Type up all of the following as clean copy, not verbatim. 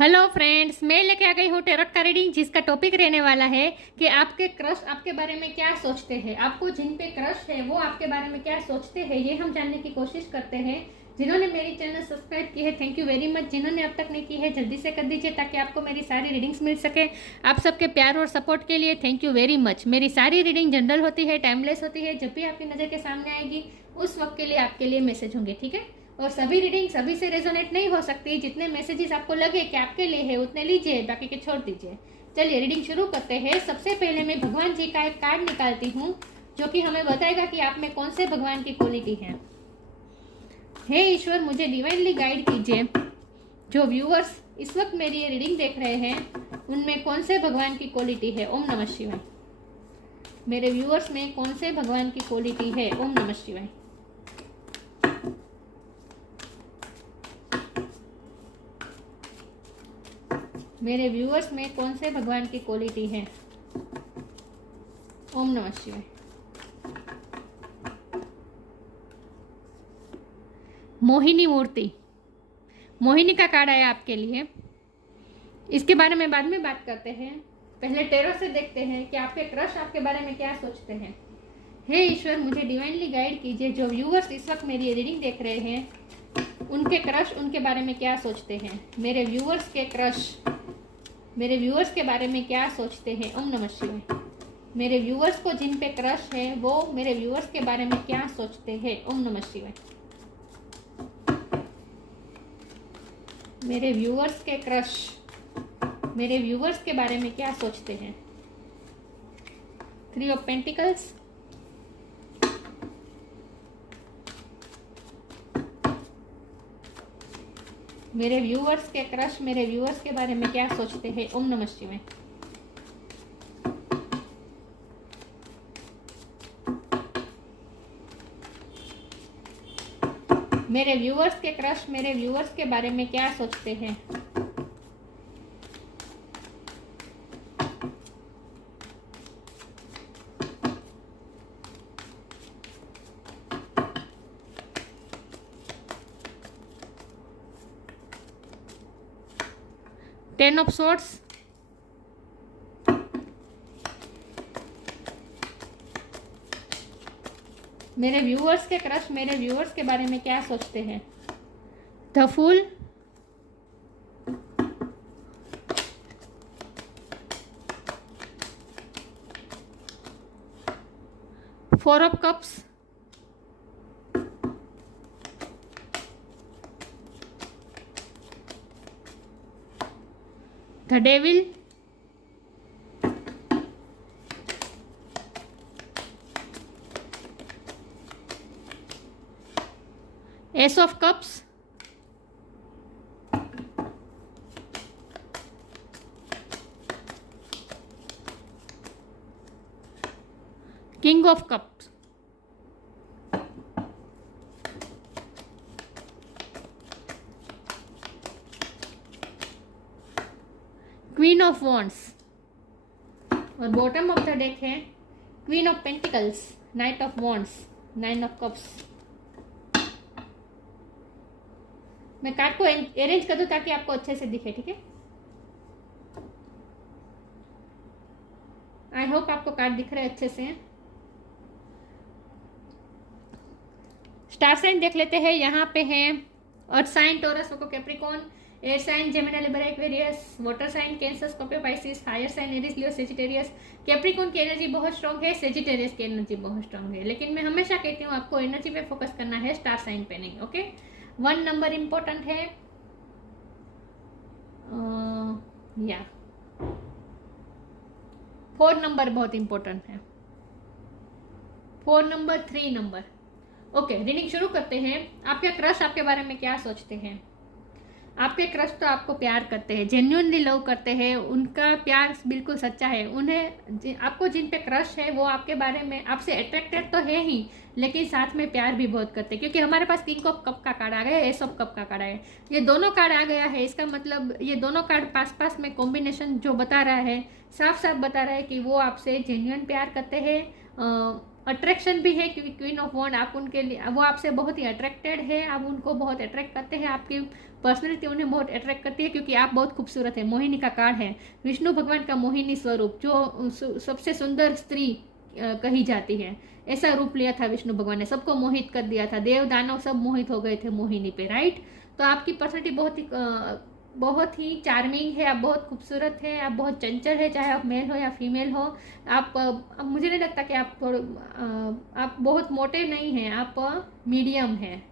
Hello friends, मैं लेके आ गई हूँ टेरोट का रीडिंग, जिसका टॉपिक रहने वाला है कि आपके क्रश आपके बारे में क्या सोचते हैं। आपको जिन पे क्रश है वो आपके बारे में क्या सोचते हैं, ये हम जानने की कोशिश करते हैं। जिन्होंने मेरी चैनल सब्सक्राइब की है, थैंक यू वेरी मच। जिन्होंने अब तक नहीं की है, जल्दी से कर दीजिए ताकि आपको मेरी सारी रीडिंग्स मिल सके। आप सबके प्यार और सपोर्ट के लिए थैंक यू वेरी मच। मेरी सारी रीडिंग जनरल होती है, टाइमलेस होती है। जब भी आपकी नज़र के सामने आएगी उस वक्त के लिए आपके लिए मैसेज होंगे, ठीक है। और सभी रीडिंग सभी से रेजोनेट नहीं हो सकती। जितने मैसेजेस आपको लगे कि आपके लिए है उतने लीजिए, बाकी के छोड़ दीजिए। चलिए रीडिंग शुरू करते हैं। सबसे पहले मैं भगवान जी का एक कार्ड निकालती हूँ जो कि हमें बताएगा कि आप में कौन से भगवान की क्वालिटी है। हे ईश्वर, मुझे डिवाइनली गाइड कीजिए। जो व्यूअर्स इस वक्त मेरी ये रीडिंग देख रहे हैं उनमें कौन से भगवान की क्वालिटी है। ओम नमः शिवाय। मेरे व्यूअर्स में कौन से भगवान की क्वालिटी है। ओम नमः शिवाय। मेरे व्यूअर्स में कौन से भगवान की क्वालिटी है। ओम नमः शिवाय। मोहिनी मूर्ति, मोहिनी का कार्ड आया आपके लिए। इसके बारे में बाद में बात करते हैं। पहले टेरो से देखते हैं कि आपके क्रश आपके बारे में क्या सोचते हैं। हे ईश्वर, मुझे डिवाइनली गाइड कीजिए। जो व्यूअर्स इस वक्त मेरी रीडिंग देख रहे हैं उनके क्रश उनके बारे में क्या सोचते हैं। मेरे व्यूअर्स के क्रश मेरे व्यूअर्स के बारे में क्या सोचते हैं। ओम नमः शिवाय। मेरे व्यूअर्स को जिन पे क्रश है वो मेरे व्यूअर्स के बारे में क्या सोचते हैं। ओम नमः शिवाय। मेरे व्यूअर्स के क्रश मेरे व्यूअर्स के बारे में क्या सोचते हैं। 3 ऑफ पेंटिकल्स, मेरे व्यूअर्स के क्रश मेरे व्यूअर्स के बारे में क्या सोचते हैं। ओम नमः शिवाय। मेरे व्यूअर्स के क्रश मेरे व्यूअर्स के बारे में क्या सोचते हैं। टेन ऑफ सॉर्ड्स, मेरे व्यूअर्स के क्रश मेरे व्यूअर्स के बारे में क्या सोचते हैं। The fool, four of cups, the devil, ace of cups, king of cups, queen of wands और बॉटम ऑफ द डेक है queen of pentacles, knight of wands, 9 of cups. मैं कार्ड को अरेंज कर दूं ताकि आपको अच्छे से दिखे, ठीक है। आई होप आपको कार्ड दिख रहे अच्छे से। स्टार साइन देख लेते हैं। यहाँ पे है earth sign Taurus, Capricorn, air sign Gemini, Libra, Aquarius, water sign Cancer, Scorpio, Pisces, fire sign Aries, Leo, Sagittarius. Capricorn की एनर्जी बहुत स्ट्रांग है, सेजिटेरियस की एनर्जी बहुत स्ट्रांग है, लेकिन मैं हमेशा कहती हूँ आपको एनर्जी पे फोकस करना है, स्टार साइन पे नहीं। ओके, 1 नंबर इंपॉर्टेंट है या 4 नंबर बहुत इंपॉर्टेंट है। 4 नंबर, 3 नंबर। ओके, रीडिंग शुरू करते हैं। आपके क्रश आपके बारे में क्या सोचते हैं। आपके क्रश तो आपको प्यार करते हैं, जेन्युइनली लव करते हैं, उनका प्यार बिल्कुल सच्चा है। उन्हें आपको जिन पे क्रश है वो आपके बारे में आपसे अट्रैक्टेड तो है ही, लेकिन साथ में प्यार भी बहुत करते हैं। क्योंकि हमारे पास किंग ऑफ कप का कार्ड आ गया, एस ऑफ कप का कार्ड आया, ये दोनों कार्ड आ गया है। इसका मतलब ये दोनों कार्ड पास पास में कॉम्बिनेशन जो बता रहा है, साफ साफ बता रहा है कि वो आपसे जेन्युइन प्यार करते हैं। अट्रैक्शन भी है क्योंकि क्वीन ऑफ वॉन्ड आप उनके लिए, वो आपसे बहुत ही अट्रैक्टेड है, आप उनको बहुत अट्रैक्ट करते हैं, आपकी पर्सनैलिटी उन्हें बहुत अट्रैक्ट करती है क्योंकि आप बहुत खूबसूरत है। मोहिनी का कार्ड है, विष्णु भगवान का मोहिनी स्वरूप, जो सबसे सुंदर स्त्री कही जाती है, ऐसा रूप लिया था विष्णु भगवान ने, सबको मोहित कर दिया था, देव दानव सब मोहित हो गए थे मोहिनी पे, राइट। तो आपकी पर्सनैलिटी बहुत ही चार्मिंग है, आप बहुत खूबसूरत है, आप बहुत चंचल है, चाहे आप मेल हो या फीमेल हो। आप मुझे नहीं लगता कि आप बहुत मोटे नहीं हैं, आप मीडियम हैं,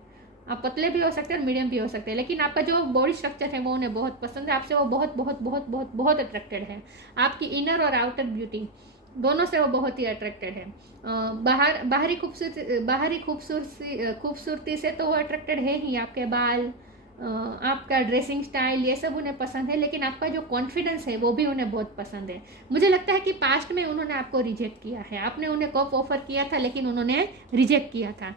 आप पतले भी हो सकते हैं और मीडियम भी हो सकते हैं, लेकिन आपका जो बॉडी स्ट्रक्चर है वो उन्हें बहुत पसंद है, आपसे वो बहुत बहुत बहुत बहुत बहुत अट्रैक्टेड है। आपकी इनर और आउटर ब्यूटी दोनों से वो बहुत ही अट्रैक्टेड है। बाहरी खूबसूरती से तो वो अट्रैक्टेड है ही, आपके बाल, आपका ड्रेसिंग स्टाइल, ये सब उन्हें पसंद है, लेकिन आपका जो कॉन्फिडेंस है वो भी उन्हें बहुत पसंद है। मुझे लगता है कि पास्ट में उन्होंने आपको रिजेक्ट किया है, आपने उन्हें कप ऑफर किया था लेकिन उन्होंने रिजेक्ट किया था।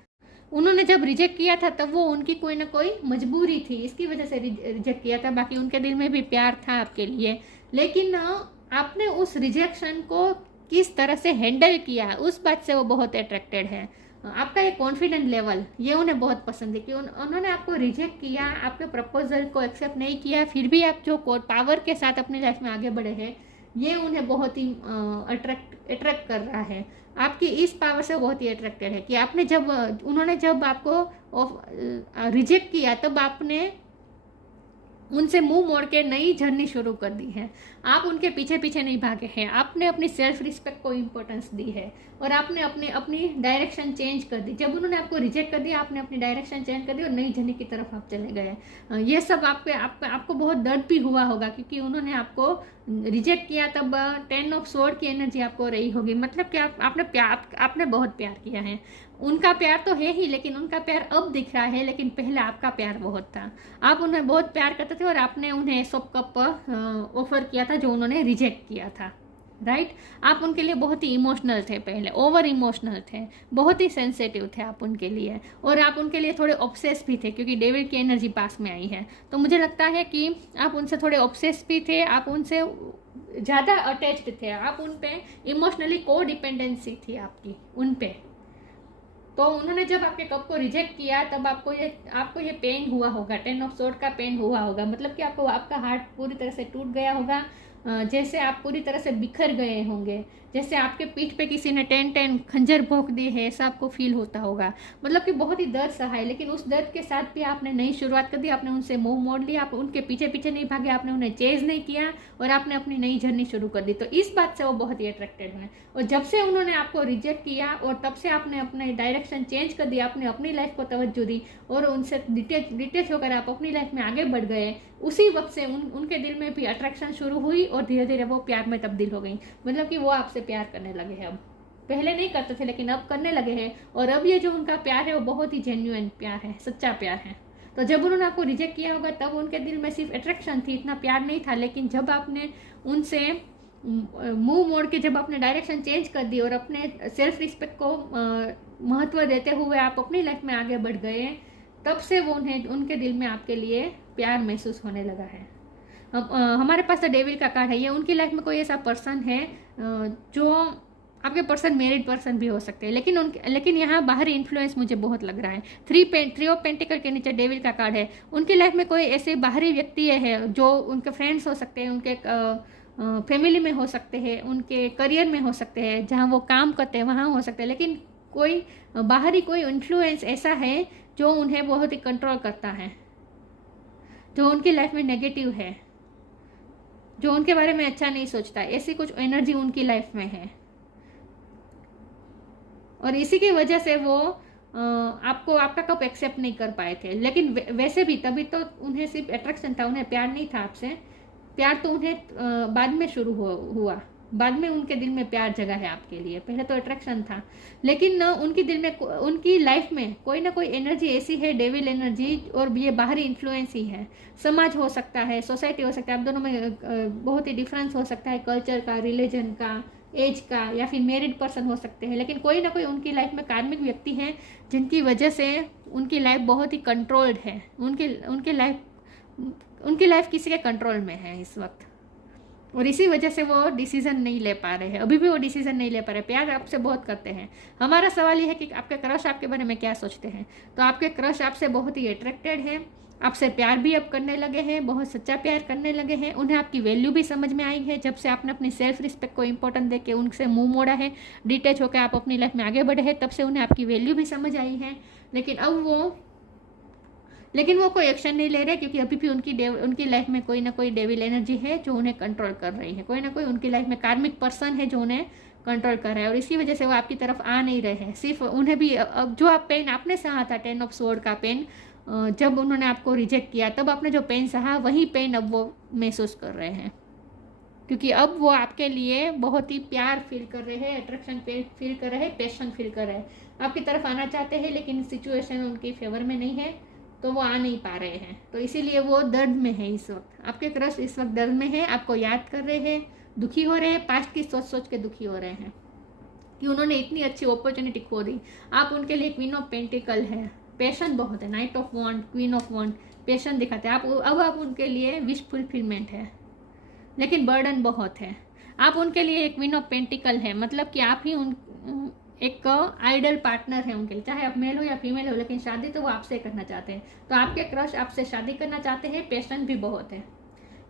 उन्होंने जब रिजेक्ट किया था तब वो उनकी कोई ना कोई मजबूरी थी, इसकी वजह से रिजेक्ट किया था, बाकी उनके दिल में भी प्यार था आपके लिए। लेकिन आपने उस रिजेक्शन को किस तरह से हैंडल किया, उस बात से वो बहुत अट्रैक्टेड है। आपका ये कॉन्फिडेंट लेवल ये उन्हें बहुत पसंद है कि उन्होंने आपको रिजेक्ट किया, आपके प्रपोजल को एक्सेप्ट नहीं किया, फिर भी आप जो पावर के साथ अपनी लाइफ में आगे बढ़े हैं, ये उन्हें बहुत ही अट्रैक्ट कर रहा है। आपकी इस पावर से बहुत ही अट्रैक्टेड है कि उन्होंने जब आपको रिजेक्ट किया तब आपने उनसे मुंह मोड़ के नई जर्नी शुरू कर दी है। आप उनके पीछे पीछे नहीं भागे हैं, आपने अपनी सेल्फ रिस्पेक्ट को इम्पोर्टेंस दी है और आपने अपनी डायरेक्शन चेंज कर दी। जब उन्होंने आपको रिजेक्ट कर दिया, आपने अपनी डायरेक्शन चेंज कर दी और नई जर्नी की तरफ आप चले गए। ये सब आपको बहुत दर्द भी हुआ होगा क्योंकि उन्होंने आपको रिजेक्ट किया, तब 10 ऑफ स्वॉर्ड की एनर्जी आपको रही होगी, मतलब कि आपने बहुत प्यार किया है। उनका प्यार तो है ही, लेकिन उनका प्यार अब दिख रहा है, लेकिन पहले आपका प्यार बहुत था। आप उन्हें बहुत प्यार करते थे और आपने उन्हें सब कप ऑफर किया था जो उन्होंने रिजेक्ट किया था, राइट। आप उनके लिए बहुत ही इमोशनल थे, पहले ओवर इमोशनल थे, बहुत ही सेंसिटिव थे आप उनके लिए, और आप उनके लिए थोड़े ऑब्सेस भी थे क्योंकि डेविल की एनर्जी पास में आई है। तो मुझे लगता है कि आप उनसे थोड़े ऑब्सेस भी थे, आप उनसे ज़्यादा अटैच्ड थे, आप उन पे इमोशनली को डिपेंडेंसी थी आपकी उन पे। तो उन्होंने जब आपके कप को रिजेक्ट किया तब आपको ये पेन हुआ होगा, 10 ऑफ स्वॉर्ड का पेन हुआ होगा, मतलब कि आपका हार्ट पूरी तरह से टूट गया होगा, जैसे आप पूरी तरह से बिखर गए होंगे, जैसे आपके पीठ पे किसी ने 10 खंजर भोंक दी है, ऐसा आपको फील होता होगा। मतलब कि बहुत ही दर्द सहा है, लेकिन उस दर्द के साथ भी आपने नई शुरुआत कर दी, आपने उनसे मुंह मोड़ लिया, आप उनके पीछे पीछे नहीं भागे, आपने उन्हें चेज नहीं किया और आपने अपनी नई जर्नी शुरू कर दी। तो इस बात से वो बहुत ही अट्रैक्टेड हैं। और जब से उन्होंने आपको रिजेक्ट किया और तब से आपने अपने डायरेक्शन चेंज कर दिया, आपने अपनी लाइफ को तवज्जो दी और उनसे डिटेच होकर आप अपनी लाइफ में आगे बढ़ गए, उसी वक्त से उनके दिल में भी अट्रैक्शन शुरू हुई और धीरे धीरे वो प्यार में तब्दील हो गई। मतलब कि वो आपसे प्यार करने लगे हैं अब, पहले नहीं करते थे लेकिन अब करने लगे हैं। और अब ये जो उनका प्यार है वो बहुत ही जेन्युइन प्यार है, सच्चा प्यार है। तो जब उन्होंने आपको रिजेक्ट किया होगा तब उनके दिल में सिर्फ अट्रैक्शन थी, इतना प्यार नहीं था। लेकिन जब आपने उनसे मुंह मोड़ के जब आपने डायरेक्शन चेंज कर दी और अपने सेल्फ रिस्पेक्ट को महत्व देते हुए आप अपनी लाइफ में आगे बढ़ गए, तब से वो उनके दिल में आपके लिए प्यार महसूस होने लगा है। हमारे पास तो डेविल का कार्ड है, ये उनकी लाइफ में कोई ऐसा पर्सन है जो आपके पर्सन मैरिड पर्सन भी हो सकते हैं, लेकिन यहाँ बाहरी इन्फ्लुएंस मुझे बहुत लग रहा है। 3 ऑफ पेंटिकल के नीचे डेविल का कार्ड है। उनकी लाइफ में कोई ऐसे बाहरी व्यक्ति है जो उनके फ्रेंड्स हो सकते हैं, उनके फैमिली में हो सकते हैं, उनके करियर में हो सकते हैं, जहाँ वो काम करते हैं वहाँ हो सकते हैं, लेकिन कोई बाहरी कोई इन्फ्लुएंस ऐसा है जो उन्हें बहुत ही कंट्रोल करता है, जो उनकी लाइफ में नेगेटिव है, जो उनके बारे में अच्छा नहीं सोचता, ऐसी कुछ एनर्जी उनकी लाइफ में है। और इसी की वजह से वो आपका कप एक्सेप्ट नहीं कर पाए थे। लेकिन वैसे भी तभी तो उन्हें सिर्फ अट्रैक्शन था, उन्हें प्यार नहीं था आपसे। प्यार तो उन्हें बाद में शुरू हुआ, बाद में उनके दिल में प्यार जगा है आपके लिए, पहले तो अट्रैक्शन था। लेकिन उनकी दिल में, उनकी लाइफ में कोई ना कोई एनर्जी ऐसी है, डेविल एनर्जी, और ये बाहरी इन्फ्लुएंस ही है। समाज हो सकता है, सोसाइटी हो सकता है, आप दोनों में बहुत ही डिफरेंस हो सकता है, कल्चर का, रिलीजन का, एज का, या फिर मैरिड पर्सन हो सकते हैं। लेकिन कोई ना कोई उनकी लाइफ में कार्मिक व्यक्ति हैं जिनकी वजह से उनकी लाइफ बहुत ही कंट्रोल्ड है। उनकी लाइफ किसी के कंट्रोल में है इस वक्त, और इसी वजह से वो डिसीजन नहीं ले पा रहे हैं, अभी भी वो डिसीजन नहीं ले पा रहे। प्यार आपसे बहुत करते हैं। हमारा सवाल ये है कि आपके क्रश आपके बारे में क्या सोचते हैं। तो आपके क्रश आपसे बहुत ही अट्रैक्टेड है, आपसे प्यार भी अब करने लगे हैं, बहुत सच्चा प्यार करने लगे हैं। उन्हें आपकी वैल्यू भी समझ में आई है। जब से आपने अपनी सेल्फ रिस्पेक्ट को इंपॉर्टेंट दे के उनसे मुंह मोड़ा है, डिटैच होकर आप अपनी लाइफ में आगे बढ़े हैं, तब से उन्हें आपकी वैल्यू भी समझ आई है। लेकिन अब वो कोई एक्शन नहीं ले रहे, क्योंकि अभी भी उनकी लाइफ में कोई ना कोई डेविल एनर्जी है जो उन्हें कंट्रोल कर रही है। कोई ना कोई उनकी लाइफ में कार्मिक पर्सन है जो उन्हें कंट्रोल कर रहा है, और इसी वजह से वो आपकी तरफ आ नहीं रहे हैं। सिर्फ उन्हें भी अब जो आप पेन आपने सहा था, 10 ऑफ स्वॉर्ड का पेन, जब उन्होंने आपको रिजेक्ट किया तब आपने जो पेन सहा, वही पेन अब वो महसूस कर रहे हैं। क्योंकि अब वो आपके लिए बहुत ही प्यार फील कर रहे हैं, अट्रैक्शन फील कर रहे हैं, पैशन फील कर रहे हैं, आपकी तरफ आना चाहते हैं, लेकिन सिचुएशन उनकी फेवर में नहीं है, तो वो आ नहीं पा रहे हैं। तो इसीलिए वो दर्द में है इस वक्त। आपके क्रश इस वक्त दर्द में है, आपको याद कर रहे हैं, दुखी हो रहे हैं, पास्ट की सोच सोच के दुखी हो रहे हैं कि उन्होंने इतनी अच्छी अपॉर्चुनिटी खो दी। आप उनके लिए क्वीन ऑफ पेंटिकल है, पैशन बहुत है, knight of wand, queen of wand, passion दिखाते हैं आप। अब आप उनके लिए विश फुलफिलमेंट है, लेकिन बर्डन बहुत है। आप उनके लिए एक क्वीन ऑफ पेंटिकल है, मतलब कि आप ही एक आइडल पार्टनर है उनके लिए, चाहे आप मेल हो या फीमेल हो, लेकिन शादी तो वो आपसे करना चाहते हैं। तो आपके क्रश आपसे शादी करना चाहते हैं, पैशन भी बहुत है,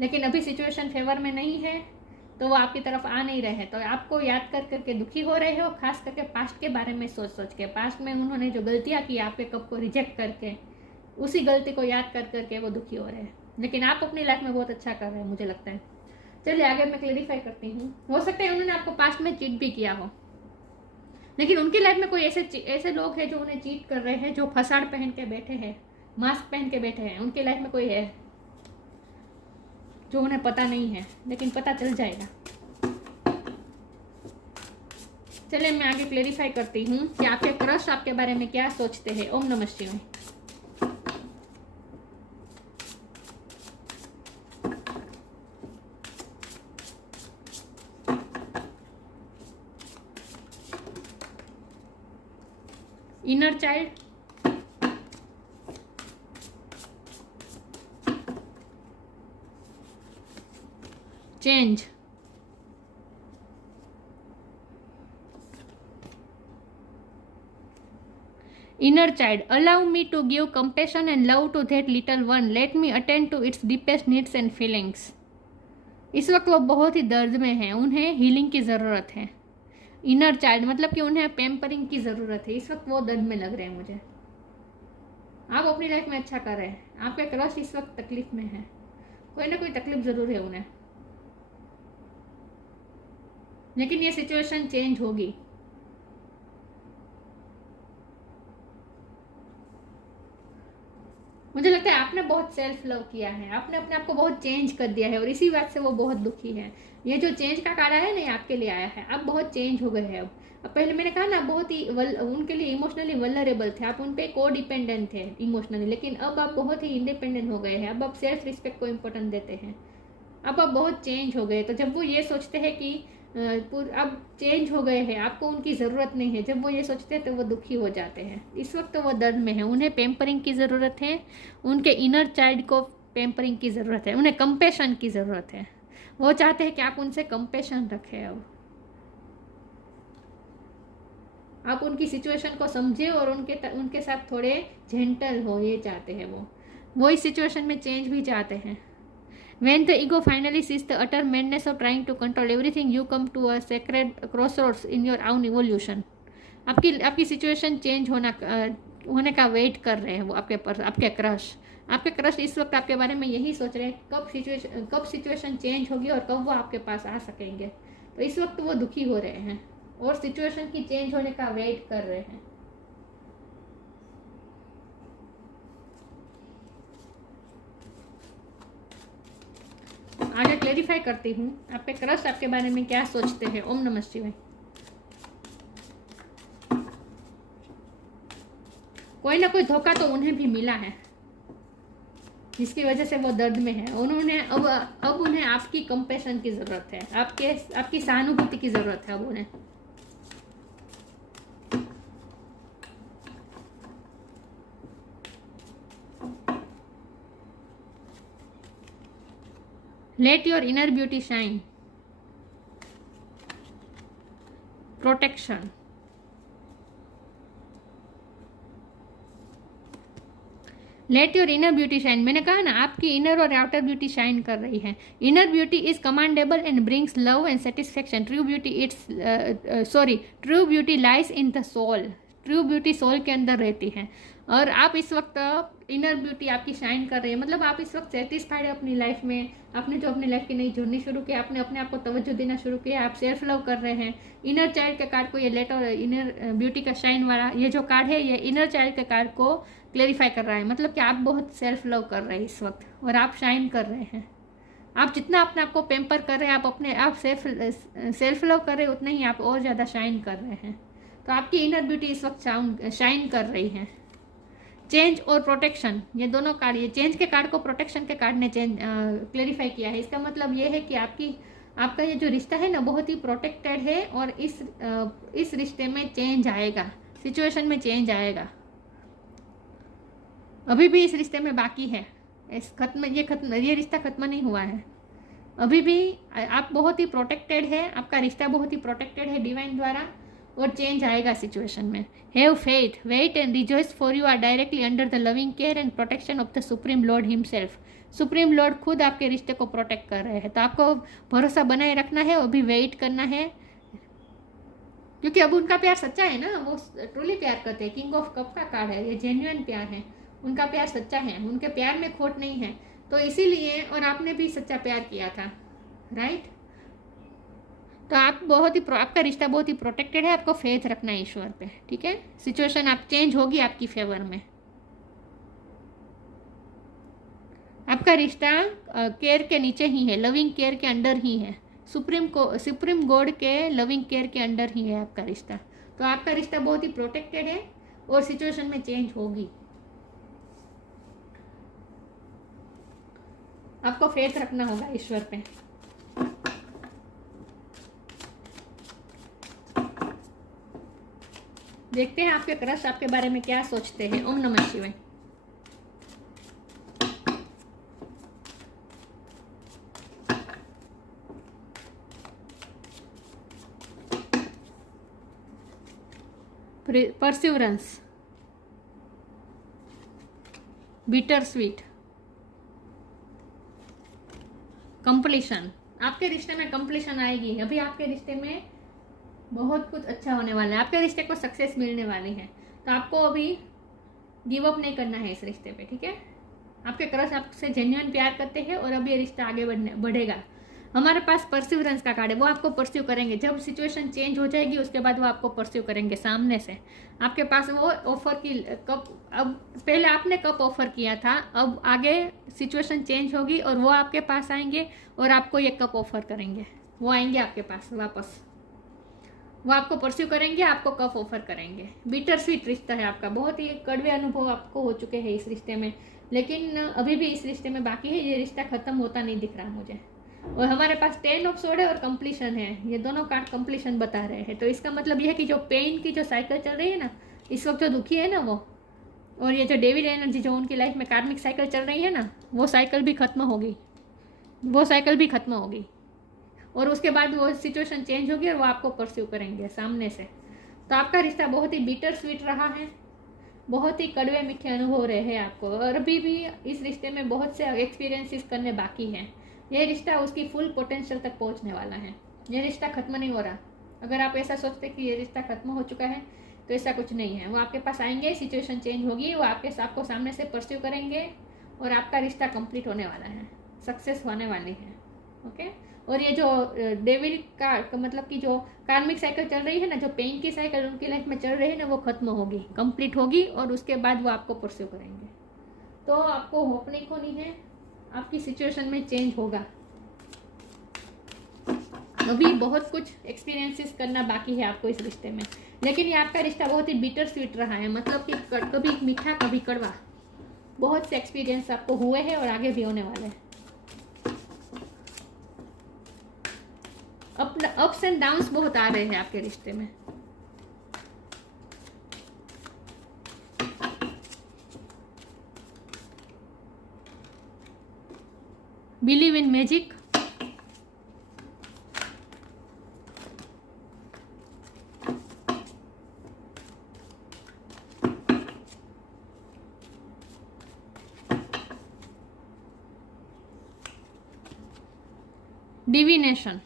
लेकिन अभी सिचुएशन फेवर में नहीं है, तो वो आपकी तरफ आ नहीं रहे। तो आपको याद कर करके दुखी हो रहे हो, खास करके पास्ट के बारे में सोच सोच के। पास्ट में उन्होंने जो गलतियाँ की आपके कप को रिजेक्ट करके, उसी गलती को याद कर करके वो दुखी हो रहे हैं। लेकिन आप अपनी लाइफ में बहुत अच्छा कर रहे हैं, मुझे लगता है। चलिए आगे मैं क्लेरिफाई करती हूँ। हो सकता है उन्होंने आपको पास्ट में चीट भी किया हो, लेकिन उनकी लाइफ में कोई ऐसे लोग हैं जो उन्हें चीट कर रहे हैं, जो फसाड़ पहन के बैठे हैं, मास्क पहन के बैठे हैं। उनकी लाइफ में कोई है जो उन्हें पता नहीं है, लेकिन पता चल जाएगा। चलिए मैं आगे क्लेरिफाई करती हूँ कि आपके क्रश आपके बारे में क्या सोचते हैं। ओम नमः शिवाय। Inner child, change, inner child, allow me to give compassion and love to that little one, let me attend to its deepest needs and feelings। इस वक्त वो बहुत ही दर्द में है, उन्हें हीलिंग की ज़रूरत है। इनर चाइल्ड मतलब कि उन्हें पैम्परिंग की ज़रूरत है, इस वक्त वो दर्द में लग रहे हैं मुझे। आप अपनी लाइफ में अच्छा कर रहे हैं, आपके क्रश इस वक्त तकलीफ में है, कोई ना कोई तकलीफ ज़रूर है उन्हें, लेकिन ये सिचुएशन चेंज होगी। मुझे लगता है आपने बहुत सेल्फ लव किया है, आपने अपने आप को बहुत चेंज कर दिया है, और इसी बात से वो बहुत दुखी है। ये जो चेंज का कार्ड आया है ना, आपके लिए आया है। आप बहुत चेंज हो गए हैं अब पहले मैंने कहा ना, बहुत ही उनके लिए इमोशनली वल्नरेबल थे, आप उन पर को डिपेंडेंट थे इमोशनली, लेकिन अब आप बहुत ही इंडिपेंडेंट हो गए हैं। अब आप सेल्फ रिस्पेक्ट को इम्पोर्टेंट देते हैं, अब आप बहुत चेंज हो गए। तो जब वो ये सोचते हैं कि अब चेंज हो गए हैं, आपको उनकी ज़रूरत नहीं है, जब वो ये सोचते हैं तो वो दुखी हो जाते हैं। इस वक्त तो वो दर्द में है, उन्हें पैम्परिंग की ज़रूरत है, उनके इनर चाइल्ड को पैम्परिंग की ज़रूरत है, उन्हें कंपेशन की ज़रूरत है। वो चाहते हैं कि आप उनसे कंपेशन रखें, अब आप उनकी सिचुएशन को समझे और उनके साथ थोड़े जेंटल हो, ये चाहते हैं वो इस सिचुएशन में चेंज भी चाहते हैं। When the ego finally sees the utter madness of trying to control everything, you come to a sacred crossroads in your own evolution। आपकी सिचुएशन चेंज होने का वेट कर रहे हैं वो आपके क्रश इस वक्त आपके बारे में यही सोच रहे हैं कब सिचुएशन चेंज होगी और कब वो आपके पास आ सकेंगे। तो इस वक्त वो दुखी हो रहे हैं और सिचुएशन की चेंज होने का वेट कर रहे हैं। आगे क्लेरिफाई करती हूँ आपके क्रश आपके बारे में क्या सोचते हैं। ओम नमः शिवाय। कोई ना कोई धोखा तो उन्हें भी मिला है, जिसकी वजह से वो दर्द में है। अब उन्हें आपकी कंपेशन की जरूरत है, आपकी सहानुभूति की जरूरत है अब उन्हें। Let your inner beauty shine। Protection। Let your inner beauty shine, मैंने कहा ना आपकी इनर और आउटर ब्यूटी शाइन कर रही है। Inner beauty is commendable and brings love and satisfaction. True beauty lies in the soul. True beauty soul के अंदर रहती है। और आप इस वक्त इनर ब्यूटी आपकी शाइन कर रही है, मतलब आप इस वक्त सेटिस्फाइड है अपनी लाइफ में। आपने जो अपनी लाइफ की नई जर्नी शुरू की, आपने अपने आप को तवज्जो देना शुरू किया, आप सेल्फ लव कर रहे हैं। इनर चाइल्ड के कार्ड को ये लेट और इनर ब्यूटी का शाइन वाला ये जो कार्ड है, ये इनर चाइल्ड के कार्ड को क्लेरिफाई कर रहा है। मतलब कि आप बहुत सेल्फ लव कर रहे हैं इस वक्त और आप शाइन कर रहे हैं। आप जितना अपने आप को पेम्पर कर रहे हैं, आप सेल्फ लव कर रहे हैं, उतना ही आप और ज़्यादा शाइन कर रहे हैं। तो आपकी इनर ब्यूटी इस वक्त शाइन कर रही है। चेंज और प्रोटेक्शन, ये दोनों कार्ड, ये चेंज के कार्ड को प्रोटेक्शन के कार्ड ने क्लेरिफाई किया है। इसका मतलब ये है कि आपका ये जो रिश्ता है ना बहुत ही प्रोटेक्टेड है और इस रिश्ते में चेंज आएगा, सिचुएशन में चेंज आएगा। अभी भी इस रिश्ते में बाकी है, ये रिश्ता खत्म नहीं हुआ है। अभी भी आप बहुत ही प्रोटेक्टेड है, आपका रिश्ता बहुत ही प्रोटेक्टेड है डिवाइन द्वारा, और चेंज आएगा सिचुएशन में। Have faith, wait and rejoice for you are directly under the loving care and protection of the supreme Lord himself. Supreme Lord खुद आपके रिश्ते को प्रोटेक्ट कर रहे हैं। तो आपको भरोसा बनाए रखना है, अभी वेट करना है, क्योंकि अब उनका प्यार सच्चा है ना, वो ट्रूली प्यार करते हैं। किंग ऑफ कप का कार्ड है, ये जेन्युइन प्यार है, उनका प्यार सच्चा है, उनके प्यार में खोट नहीं है। तो इसीलिए, और आपने भी सच्चा प्यार किया था, राइट। तो आपका रिश्ता बहुत ही प्रोटेक्टेड है। आपको फेथ रखना है ईश्वर पे, ठीक है। सिचुएशन आप चेंज होगी आपकी फेवर में। आपका रिश्ता केयर के नीचे ही है, लविंग केयर के अंडर ही है, सुप्रीम गॉड के लविंग केयर के अंडर ही है आपका रिश्ता। तो आपका रिश्ता बहुत ही प्रोटेक्टेड है और सिचुएशन में चेंज होगी। आपको फेथ रखना होगा ईश्वर पे। देखते हैं आपके क्रश आपके बारे में क्या सोचते हैं। ओम नमः शिवाय। Perseverance, bitter sweet, completion. आपके रिश्ते में कंप्लीशन आएगी। अभी आपके रिश्ते में बहुत कुछ अच्छा होने वाला है, आपके रिश्ते को सक्सेस मिलने वाली है। तो आपको अभी गिव अप नहीं करना है इस रिश्ते पे, ठीक है। आपके क्रश आपसे जेन्युइन प्यार करते हैं और अभी ये रिश्ता आगे बढ़ेगा। हमारे पास परसिवरेंस का कार्ड है, वो आपको परस्यू करेंगे। जब सिचुएशन चेंज हो जाएगी उसके बाद वो आपको परस्यू करेंगे सामने से। आपके पास वो ऑफर की कप, अब पहले आपने कप ऑफर किया था, अब आगे सिचुएशन चेंज होगी और वो आपके पास आएंगे और आपको ये कप ऑफर करेंगे। वो आएंगे आपके पास वापस, वो आपको परस्यू करेंगे, आपको कप ऑफर करेंगे। बिटर स्वीट रिश्ता है आपका, बहुत ही कड़वे अनुभव आपको हो चुके हैं इस रिश्ते में, लेकिन अभी भी इस रिश्ते में बाकी है। ये रिश्ता खत्म होता नहीं दिख रहा मुझे। और हमारे पास 10 ऑफ सोर्ड है और कंप्लीशन है, ये दोनों कार्ड कंप्लीशन बता रहे हैं। तो इसका मतलब यह है कि जो पेन की जो साइकिल चल रही है ना, इस वक्त जो दुखी है ना वो, और ये जो डेविल एनर्जी जो उनकी लाइफ में कार्मिक साइकिल चल रही है ना, वो साइकिल भी खत्म होगी, वो साइकिल भी खत्म होगी। और उसके बाद वो सिचुएशन चेंज होगी और वो आपको परस्यू करेंगे सामने से। तो आपका रिश्ता बहुत ही बिटर स्वीट रहा है, बहुत ही कड़वे मीठे अनुभव रहे हैं आपको, और अभी भी इस रिश्ते में बहुत से एक्सपीरियंसेस करने बाकी हैं। ये रिश्ता उसकी फुल पोटेंशियल तक पहुंचने वाला है। ये रिश्ता खत्म नहीं हो रहा। अगर आप ऐसा सोचते कि ये रिश्ता खत्म हो चुका है तो ऐसा कुछ नहीं है। वो आपके पास आएंगे, सिचुएशन चेंज होगी, वो आपको सामने से परस्यू करेंगे और आपका रिश्ता कंप्लीट होने वाला है, सक्सेस होने वाली है। ओके। और ये जो डेविल का मतलब कि जो कार्मिक साइकिल चल रही है ना, जो पेन की साइकिल उनकी लाइफ में चल रही है ना, वो खत्म होगी, कंप्लीट होगी और उसके बाद वो आपको परस्यू करेंगे। तो आपको होप नहीं खोनी है, आपकी सिचुएशन में चेंज होगा। अभी बहुत कुछ एक्सपीरियंसेस करना बाकी है आपको इस रिश्ते में, लेकिन ये आपका रिश्ता बहुत ही बिटर स्वीट रहा है, मतलब कि कभी मीठा कभी कड़वा। बहुत से एक्सपीरियंस आपको हुए हैं और आगे भी होने वाले हैं। अप्स एंड डाउन्स बहुत आ रहे हैं आपके रिश्ते में। Believe in magic, divination,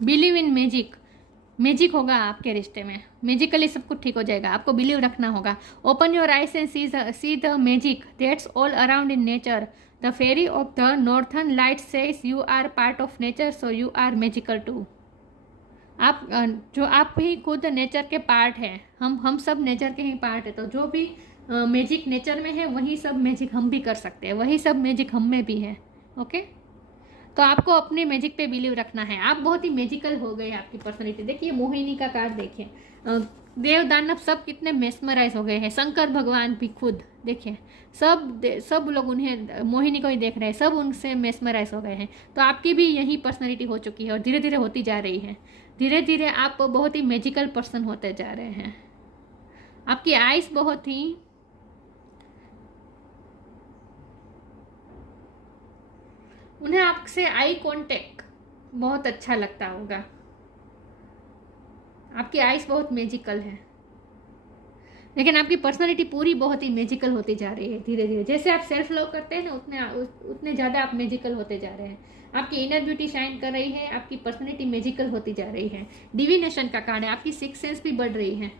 believe in magic, magic होगा आपके रिश्ते में, मैजिकली सब कुछ ठीक हो जाएगा, आपको बिलीव रखना होगा। Open your eyes and see the magic that's all around in nature, the fairy of the northern light says you are part of nature so you are magical too. आप जो आप ही खुद नेचर के part हैं, हम सब nature के ही part है, तो जो भी मैजिक नेचर में है वही सब मैजिक हम भी कर सकते हैं, वही सब मैजिक हम में भी है। ओके, तो आपको अपने मैजिक पे बिलीव रखना है। आप बहुत ही मैजिकल हो गए, आपकी पर्सनैलिटी देखिए, मोहिनी का कार्ड देखिए, देव दानव सब कितने मेस्मराइज हो गए हैं, शंकर भगवान भी खुद देखिए, सब लोग उन्हें, मोहिनी को ही देख रहे हैं, सब उनसे मेस्मराइज हो गए हैं। तो आपकी भी यही पर्सनैलिटी हो चुकी है और धीरे धीरे होती जा रही है, धीरे धीरे आप बहुत ही मैजिकल पर्सन होते जा रहे हैं। आपकी आइज बहुत ही उन्हें आपसे आई कांटेक्ट बहुत अच्छा लगता होगा, आपकी आइज बहुत मैजिकल है, लेकिन आपकी पर्सनालिटी पूरी बहुत ही मैजिकल होती जा रही है धीरे धीरे। जैसे आप सेल्फ लव करते हैं ना, उतने ज़्यादा आप मैजिकल होते जा रहे हैं। आपकी इनर ब्यूटी शाइन कर रही है, आपकी पर्सनालिटी मैजिकल होती जा रही है। डिविनेशन का कार्ड है, आपकी सिक्स सेंस भी बढ़ रही है,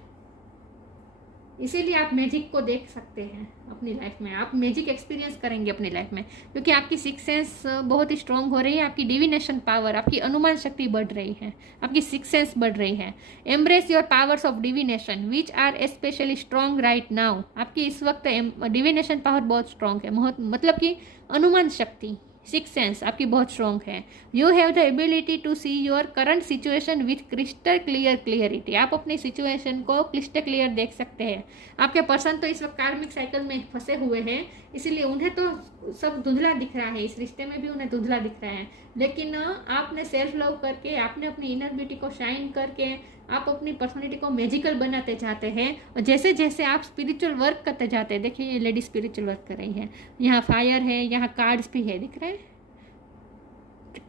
इसीलिए आप मैजिक को देख सकते हैं अपनी लाइफ में, आप मैजिक एक्सपीरियंस करेंगे अपनी लाइफ में, क्योंकि आपकी सिक्स सेंस बहुत ही स्ट्रांग हो रही है, आपकी डिविनेशन पावर, आपकी अनुमान शक्ति बढ़ रही है, आपकी सिक्स सेंस बढ़ रही है। Embrace your powers of divination which are especially strong right now. आपकी इस वक्त डिविनेशन पावर बहुत स्ट्रांग है, मतलब कि अनुमान शक्ति, सिक्स सेंस आपकी बहुत स्ट्रॉन्ग है। You have the ability to see your current situation with crystal clarity. आप अपनी सिचुएशन को क्लिस्टर क्लियर देख सकते हैं। आपके पर्सन तो इस वक्त कार्मिक साइकिल में फंसे हुए हैं, इसीलिए उन्हें तो सब धुंधला दिख रहा है, इस रिश्ते में भी उन्हें धुंधला दिख रहा है, लेकिन आपने सेल्फ लव करके, आपने अपनी इनर ब्यूटी को शाइन करके आप अपनी पर्सनैलिटी को मैजिकल बनाते जाते हैं। और जैसे जैसे आप स्पिरिचुअल वर्क करते जाते हैं, देखिए ये लेडी स्पिरिचुअल वर्क कर रही है, यहाँ फायर है, यहाँ कार्ड्स भी है, दिख रहे हैं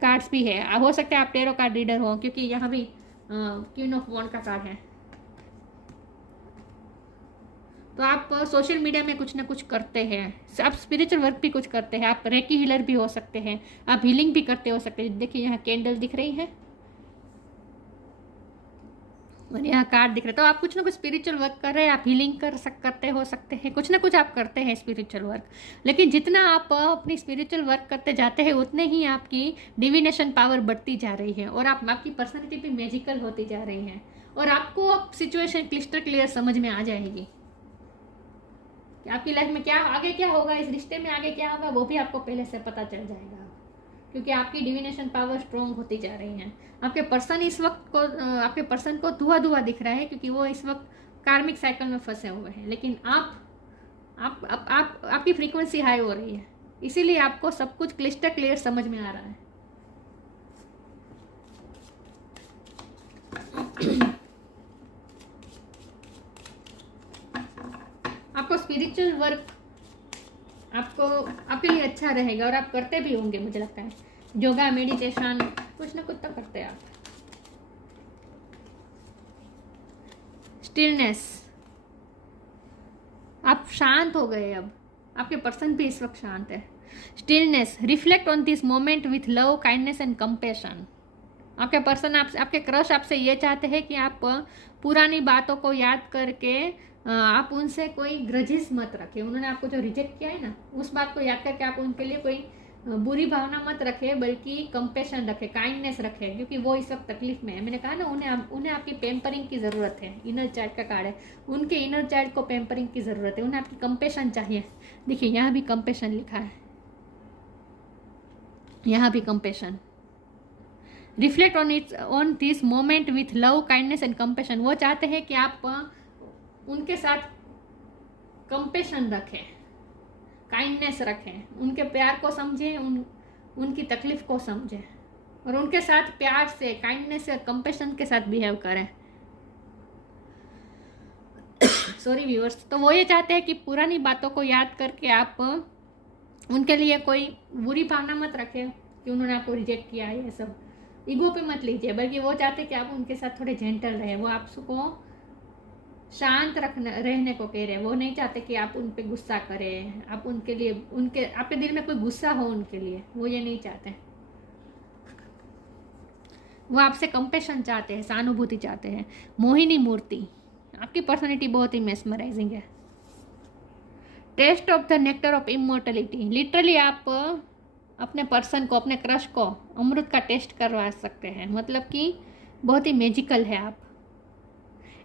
कार्ड्स भी है, हो सकता है आप टेरो कार्ड रीडर हो, क्योंकि यहाँ भी क्वीन ऑफ वॉन्ड का कार्ड है। तो आप सोशल मीडिया में कुछ ना कुछ करते हैं, आप स्पिरिचुअल वर्क भी कुछ करते हैं, आप रेकी हीलर भी हो सकते हैं, आप हीलिंग भी करते हो सकते हैं। देखिए यहाँ कैंडल दिख रही है और यहाँ कार्ड दिख रहा है, तो आप कुछ ना कुछ स्पिरिचुअल वर्क कर रहे हैं, आप हीलिंग करते हो सकते हैं, कुछ ना कुछ आप करते हैं स्पिरिचुअल वर्क। लेकिन जितना आप अपनी स्पिरिचुअल वर्क करते जाते हैं उतने ही आपकी डिविनेशन पावर बढ़ती जा रही है और आपकी पर्सनैलिटी भी मैजिकल होती जा रही है और आपको अब सिचुएशन क्लिस्टर क्लियर समझ में आ जाएगी कि आपकी लाइफ में क्या आगे क्या होगा, इस रिश्ते में आगे क्या होगा, वो भी आपको पहले से पता चल जाएगा, क्योंकि आपकी डिविनेशन पावर स्ट्रॉन्ग होती जा रही है। आपके पर्सन इस वक्त को, आपके पर्सन को धुआं दिख रहा है, क्योंकि वो इस वक्त कार्मिक साइकिल में फंसे हुए हैं, लेकिन आपकी फ्रीक्वेंसी हाई हो रही है, इसीलिए आपको सब कुछ क्लिस्टर क्लियर समझ में आ रहा है। आपको स्पिरिचुअल वर्क आपके लिए अच्छा रहेगा और आप करते भी होंगे, मुझे लगता है योगा मेडिटेशन कुछ ना कुछ तो करते हैं आप। स्टिलनेस, आप शांत हो गए, अब आपके पर्सन भी इस वक्त शांत है। Stillness, reflect on this moment with love kindness and compassion. आपके पर्सन आपके क्रश आपसे ये चाहते हैं कि आप पुरानी बातों को याद करके आप उनसे कोई ग्रजेस मत रखें, उन्होंने आपको जो रिजेक्ट किया है ना, उस बात को याद करके आप उनके लिए कोई बुरी भावना मत रखें, बल्कि कंपैशन रखें, काइंडनेस रखें, क्योंकि वो इस वक्त तकलीफ में है। मैंने कहा ना, उन्हें आपकी पेम्परिंग की ज़रूरत है। इनर चाइल्ड का कार्ड है, उनके इनर चाइल्ड को पेम्परिंग की ज़रूरत है, उन्हें आपकी कंपैशन चाहिए। देखिए यहाँ भी कंपैशन लिखा है, यहाँ भी compassion. Reflect on this moment with love kindness and compassion. वो चाहते हैं कि आप उनके साथ कंपैशन रखें, काइंडनेस रखें, उनके प्यार को समझें, उनकी तकलीफ को समझें और उनके साथ प्यार से, काइंडनेस और कंपैशन के साथ बिहेव करें। सॉरी व्यूअर्स, तो वो ये चाहते हैं कि पुरानी बातों को याद करके आप उनके लिए कोई बुरी भावना मत रखें कि उन्होंने आपको रिजेक्ट किया है, ये सब ईगो पे मत लीजिए, बल्कि वो चाहते हैं कि आप उनके साथ थोड़े जेंटल रहे, वो आपको शांत रहने को कह रहे हैं। वो नहीं चाहते कि आप उन पे गुस्सा करें, आप उनके लिए आपके दिल में कोई गुस्सा हो उनके लिए, वो ये नहीं चाहते। वो आपसे कंपेशन चाहते हैं, सहानुभूति चाहते हैं। मोहिनी मूर्ति, आपकी पर्सनैलिटी बहुत ही मेस्मराइजिंग है। Taste of the nectar of immortality, literally आप अपने पर्सन को, अपने क्रश को अमृत का टेस्ट करवा सकते हैं, मतलब कि बहुत ही मैजिकल है आप।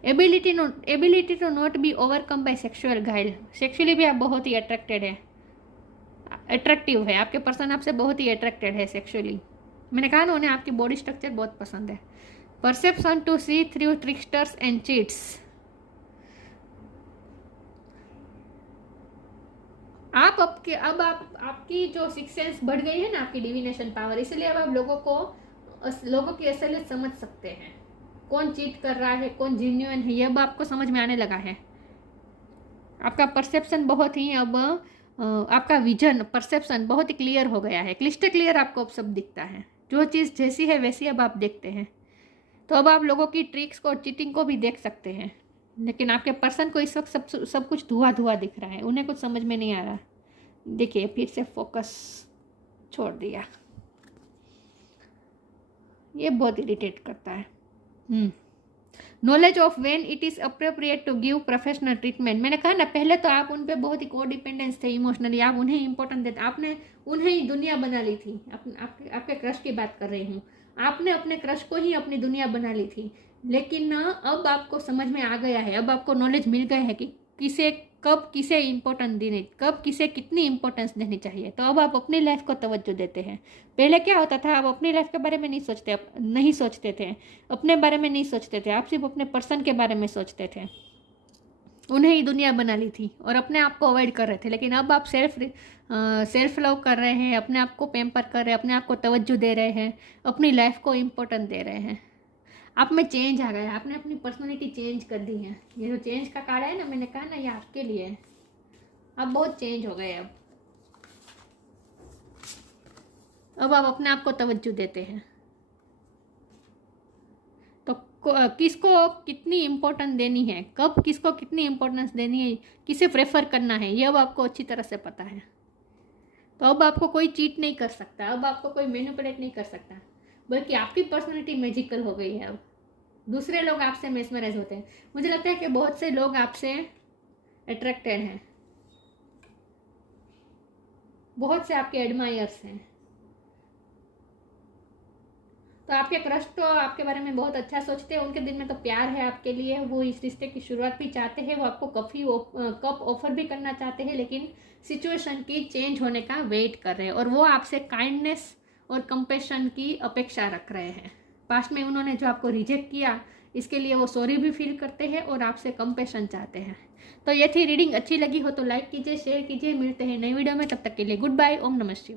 Ability to not be overcome by sexual घायल, सेक्सुअली भी आप बहुत ही अट्रैक्टिव है, आपके पर्सन आपसे बहुत ही अट्रैक्टेड है सेक्सुअली। मैंने कहा ना, उन्हें आपकी बॉडी स्ट्रक्चर बहुत पसंद है। Perception to see through tricksters and cheats, आपकी जो सिक्स सेंस बढ़ गई है ना, आपकी डिविनेशन पावर, इसलिए अब आप लोगों की असलियत समझ सकते हैं। कौन चीट कर रहा है, कौन जेन्युइन है, ये अब आपको समझ में आने लगा है। आपका परसेप्शन बहुत ही अब आपका विजन, परसेप्शन बहुत ही क्लियर हो गया है, क्लिस्टर क्लियर आपको अब सब दिखता है। जो चीज़ जैसी है वैसी अब आप देखते हैं। तो अब आप लोगों की ट्रिक्स को, चीटिंग को भी देख सकते हैं। लेकिन आपके पर्सन को इस वक्त सब कुछ धुआं धुआं दिख रहा है, उन्हें कुछ समझ में नहीं आ रहा। देखिए, फिर से फोकस छोड़ दिया। ये बहुत इरिटेट करता है। Knowledge of when it is appropriate to give professional treatment, मैंने कहा ना, पहले तो आप उन पे बहुत ही कोडिपेंडेंस थे इमोशनली, आप उन्हें इंपॉर्टेंट देते, आपने उन्हें ही दुनिया बना ली थी। आपके क्रश की बात कर रही हूँ, आपने अपने क्रश को ही अपनी दुनिया बना ली थी। लेकिन ना, अब आपको समझ में आ गया है, अब आपको नॉलेज मिल गया है कि कब किसे इंपॉर्टेंस देनी, कब किसे कितनी इंपॉर्टेंस देनी चाहिए। तो अब आप अपनी लाइफ को तवज्जो देते हैं। पहले क्या होता था, आप अपनी लाइफ के बारे में नहीं सोचते थे, अपने बारे में नहीं सोचते थे, आप सिर्फ अपने पर्सन के बारे में सोचते थे। उन्हें ही दुनिया बना ली थी और अपने आप को अवॉइड कर रहे थे। लेकिन अब आप सेल्फ लव कर रहे हैं, अपने आप को पैम्पर कर रहे हैं, अपने आप को तवज्जो दे रहे हैं, अपनी लाइफ को इम्पोर्टेंस दे रहे हैं। आप में चेंज आ गया, आपने अपनी पर्सनालिटी चेंज कर दी है। ये जो चेंज का कार्ड है ना, मैंने कहा ना, ये आपके लिए है। आप बहुत चेंज हो गए। अब आप अपने आप को तवज्जो देते हैं। तो किसको कितनी इम्पोर्टेंस देनी है, कब किसको कितनी इम्पोर्टेंस देनी है, किसे प्रेफर करना है, ये अब आपको अच्छी तरह से पता है। तो अब आपको कोई चीट नहीं कर सकता, अब आपको कोई मैनिपुलेट नहीं कर सकता, बल्कि आपकी पर्सनालिटी मैजिकल हो गई है। अब दूसरे लोग आपसे मेस्मराइज होते हैं। मुझे लगता है कि बहुत से लोग आपसे अट्रैक्टेड हैं, बहुत से आपके एडमायर्स हैं। तो आपके क्रश तो आपके बारे में बहुत अच्छा सोचते हैं, उनके दिल में तो प्यार है आपके लिए, वो इस रिश्ते की शुरुआत भी चाहते हैं, वो आपको कप ऑफर भी करना चाहते हैं, लेकिन सिचुएशन की चेंज होने का वेट कर रहे हैं और वो आपसे काइंडनेस और कंपैशन की अपेक्षा रख रहे हैं। पास्ट में उन्होंने जो आपको रिजेक्ट किया, इसके लिए वो सॉरी भी फील करते हैं और आपसे कंपैशन चाहते हैं। तो ये थी रीडिंग। अच्छी लगी हो तो लाइक कीजिए, शेयर कीजिए। मिलते हैं नई वीडियो में, तब तक के लिए गुड बाय। ओम नमः शिवाय।